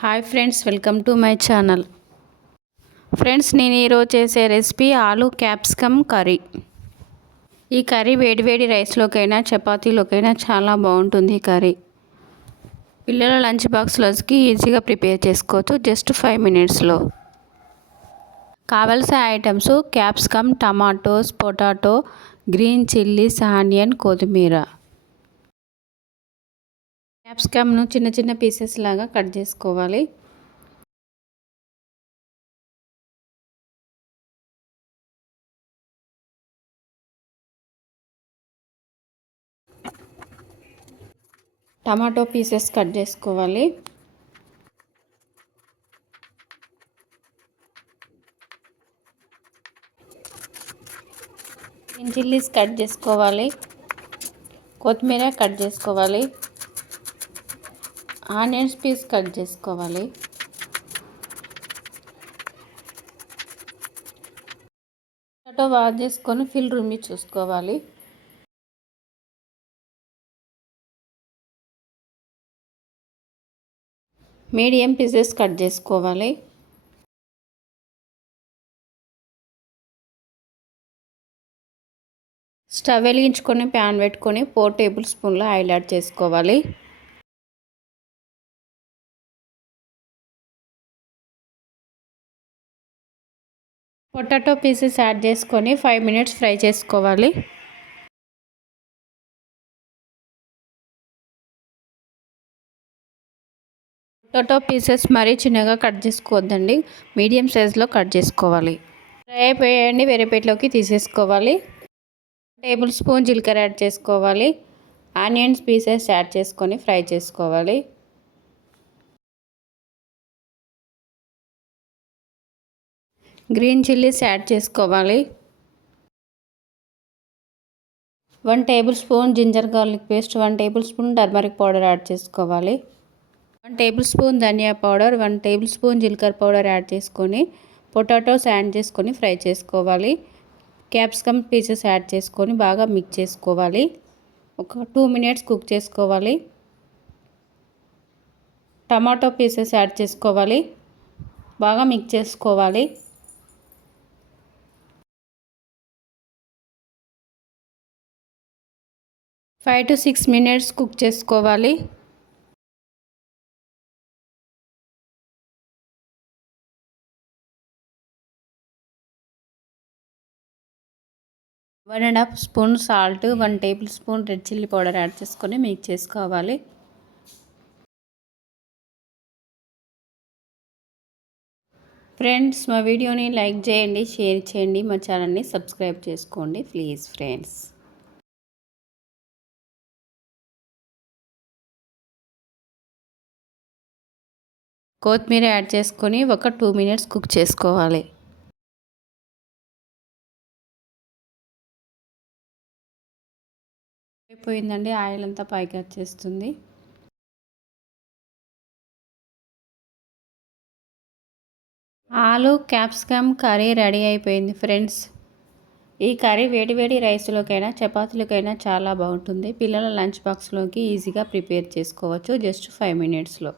Hi friends welcome to my channel. Friends నేను ఈరోజు చేసే రెసిపీ ఆలు క్యాప్సికమ్ కర్రీ. ఈ కర్రీ వేడివేడి రైస్లోకైనా చపాతీలోకైనా చాలా బాగుంటుంది ఈ కర్రీ. పిల్లల లంచ్ బాక్స్లోకి ఈజీగా ప్రిపేర్ చేసుకోవచ్చు జస్ట్ ఫైవ్ మినిట్స్లో. కావలసిన items capsicum tomatoes potato green chillies onion కొత్తిమీర. క్యాప్సికమ్ను చిన్న చిన్న పీసెస్ లాగా కట్ చేసుకోవాలి. టమాటో పీసెస్ కట్ చేసుకోవాలి. గ్రీన్ చిల్లీస్ కట్ చేసుకోవాలి. కొత్తిమీర కట్ చేసుకోవాలి. ఆనియన్స్ పీస్ కట్ చేసుకోవాలి. టమాటో వాష్ చేసుకొని ఫిల్ రుమ్మి చూసుకోవాలి. మీడియం పీసెస్ కట్ చేసుకోవాలి. స్టవ్ వెలిగించుకొని ప్యాన్ పెట్టుకొని ఫోర్ టేబుల్ స్పూన్ల ఆయిల్ యాడ్ చేసుకోవాలి. పొటాటో పీసెస్ యాడ్ చేసుకొని ఫైవ్ మినిట్స్ ఫ్రై చేసుకోవాలి. పొటాటో పీసెస్ మరీ చిన్నగా కట్ చేసుకోవద్దండి. మీడియం సైజులో కట్ చేసుకోవాలి. ఫ్రై అయిపోయాయండి వేరే ప్లేట్లోకి తీసేసుకోవాలి. టేబుల్ స్పూన్ జీలకర్ర యాడ్ చేసుకోవాలి. ఆనియన్స్ పీసెస్ యాడ్ చేసుకొని ఫ్రై చేసుకోవాలి. గ్రీన్ చిల్లీస్ యాడ్ చేసుకోవాలి. One tablespoon ginger garlic paste one tablespoon turmeric powder add చేసుకోవాలి. వన్ టేబుల్ స్పూన్ ధనియా పౌడర్ వన్ టేబుల్ స్పూన్ జీలకర్ర పౌడర్ యాడ్ చేసుకొని పొటాటోస్ యాడ్ చేసుకొని ఫ్రై చేసుకోవాలి. క్యాప్సికమ్ పీసెస్ యాడ్ చేసుకొని బాగా మిక్స్ చేసుకోవాలి. ఒక టూ మినిట్స్ కుక్ చేసుకోవాలి. టమాటో పీసెస్ యాడ్ చేసుకోవాలి. బాగా మిక్స్ చేసుకోవాలి. Five to six minutes cook చేసుకోవాలి. One and half spoon salt one tablespoon red chilli powder add చేసుకొని మిక్స్ చేసుకోవాలి. ఫ్రెండ్స్ మా వీడియోని లైక్ చేయండి షేర్ చేయండి మా ఛానల్ని సబ్స్క్రైబ్ చేసుకోండి ప్లీజ్ ఫ్రెండ్స్. కొత్తిమీర యాడ్ చేసుకొని ఒక టూ మినిట్స్ కుక్ చేసుకోవాలి. అయిపోయిందండి ఆయిల్ అంతా పైకి వచ్చేస్తుంది ఆలు క్యాప్సికమ్ కర్రీ రెడీ అయిపోయింది ఫ్రెండ్స్. ఈ కర్రీ వేడి వేడి రైస్లోకైనా చపాతీలకైనా చాలా బాగుంటుంది. పిల్లల లంచ్ బాక్స్లోకి ఈజీగా ప్రిపేర్ చేసుకోవచ్చు జస్ట్ ఫైవ్ మినిట్స్లో.